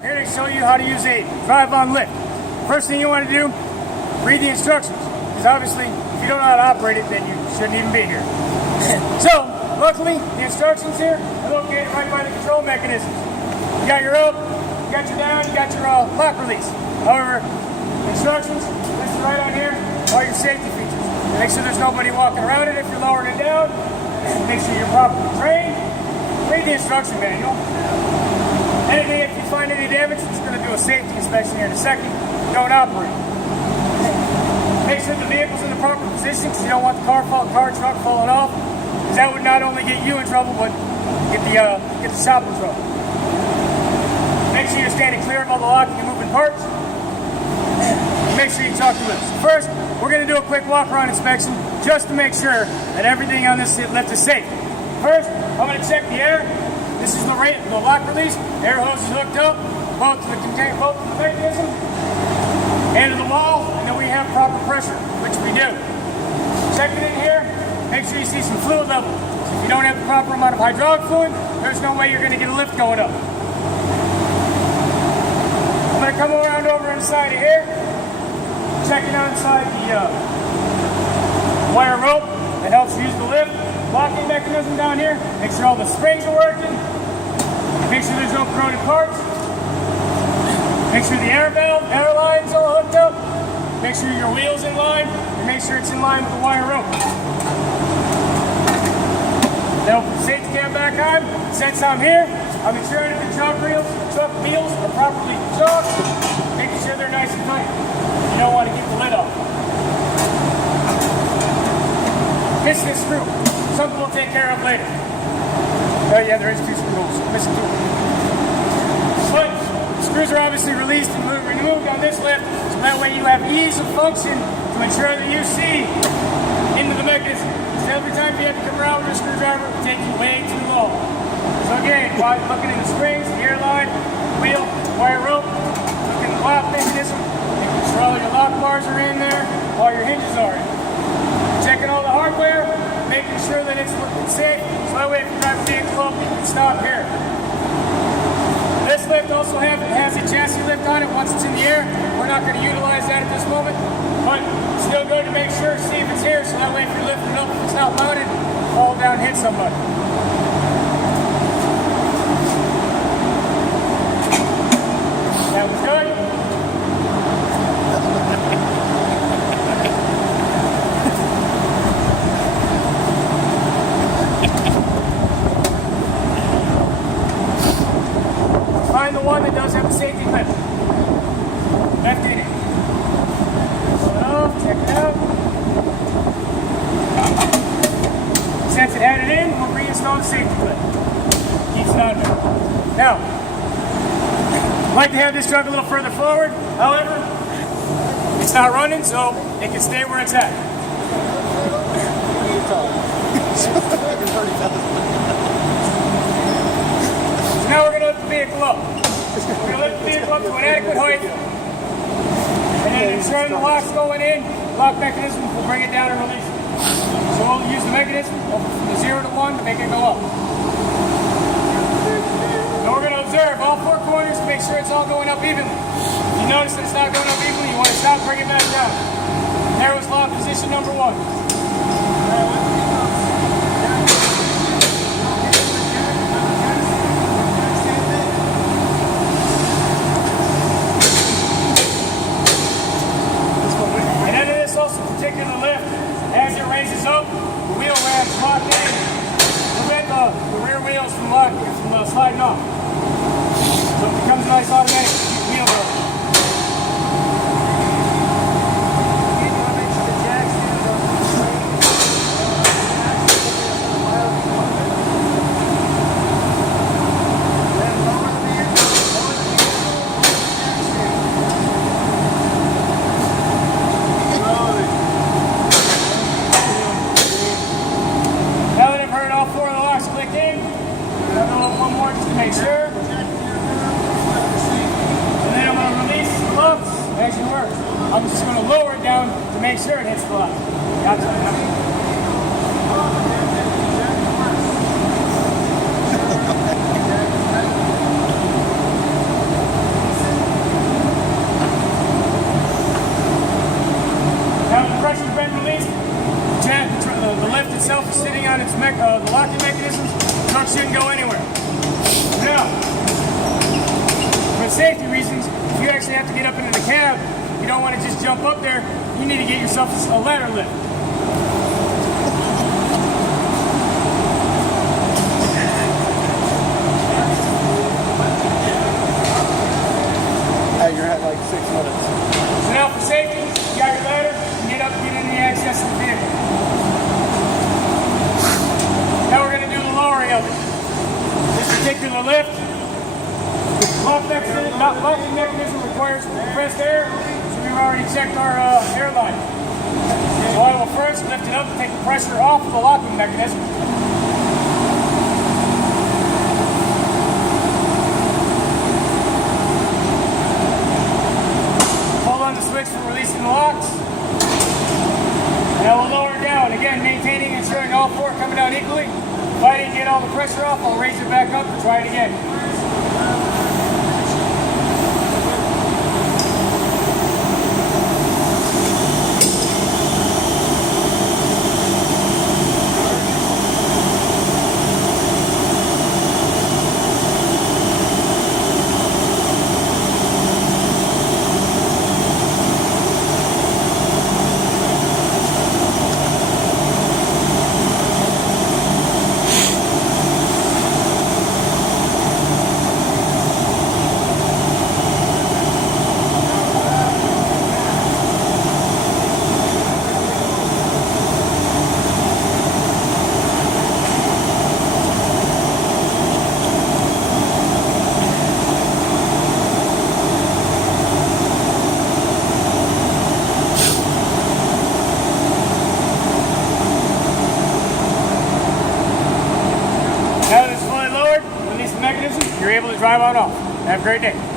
Here to show you how to use a drive-on lift. First thing you want to do, read the instructions. Because obviously, if you don't know how to operate it, then you shouldn't even be here. So, luckily, the instructions here are located right by the control mechanisms. You got your up, you got your down, you got your lock release. However, instructions listed right on here are your safety features. Make sure there's nobody walking around it if you're lowering it down. Make sure you're properly trained. Read the instruction manual. Anything, if you find any damage, it's going to do a safety inspection here in a second. Don't operate. Make sure the vehicle's in the proper position because you don't want the car, truck falling off. Because that would not only get you in trouble, but get the shop in trouble. Make sure you're standing clear of all the locking and moving parts. Make sure you talk to us. First, we're going to do a quick walk-around inspection just to make sure that everything on this lift is safe. First, I'm going to check the air. This is the lock release. Air hose is hooked up both to the mechanism and to the wall, and then we have proper pressure, which we do. Check it in here. Make sure you see some fluid level. If you don't have the proper amount of hydraulic fluid, there's no way you're going to get a lift going up. I'm going to come around over inside of here, checking out inside the wire rope that helps use the lift. Locking mechanism down here. Make sure all the springs are working. Make sure there's no corroded parts. Make sure the air valve, air line's all hooked up. Make sure your wheel's in line, and make sure it's in line with the wire rope. Now put the safety cam back on. Since I'm here, I'm ensuring that the truck wheels are properly chalked, making sure they're nice and tight. You don't want to keep the lid off. Miss this screw. Something we'll take care of later. Oh yeah, there is 2 screws. Missing 2. But the screws are obviously released and removed on this lift, so that way you have ease of function to ensure that you see into the mechanism. So every time you have to come around with a screwdriver, it will take you way too long. So again, while you're looking in the springs, the air line, wheel, wire rope, looking at the lock mechanism, making sure all your lock bars are in there, all your hinges are in. Checking all the hardware, making sure that it's looking safe, so that way if you drive a vehicle up, you can stop here. This lift also has a chassis lift on it once it's in the air. We're not going to utilize that at this moment, but still good to make sure, see if it's here, so that way if you're lifting it up, if it's not mounted, fall down and hit somebody. That was good. Find the one that does have a safety lift. Left in it. Pull it off, check it out. Since it had it in, we'll reinstall the safety lift. Keeps it on there. Now, I'd like to have this truck a little further forward. However, it's not running, so it can stay where it's at. Now we're going to lift the vehicle up. We're going to lift the vehicle up to an adequate height. And then ensuring the lock's going in, lock mechanism will bring it down and release it. So we'll use the mechanism from the 0 to 1 to make it go up. Now we're going to observe all 4 corners to make sure it's all going up evenly. If you notice that it's not going up evenly, you want to stop, bring it back down. Narrowest lock position number 1. Particular lift, as it raises up, the wheel ramps locked in to prevent the rear wheels from sliding off. So it becomes a nice automatic wheel roll. Make sure. And then I'm going to release the lugs as you work. I'm just going to lower it down to make sure it hits the lug. That's safety reasons, if you actually have to get up into the cab, you don't want to just jump up there, you need to get yourself a ladder lift. You're at like 6 minutes. So now for safety, you got your ladder, you get up, get in the access of the vehicle. Now we're going to do the lowering of it. This particular lift, locking mechanism requires compressed air, so we've already checked our airline. So I will first lift it up and take the pressure off of the locking mechanism. The switch for releasing the locks. Now we'll lower it down. Again, maintaining and ensuring all four coming down equally. If I didn't get all the pressure off, I'll raise it back up and try it again. Now that it's fully lowered, release the mechanism, you're able to drive on off. Have a great day.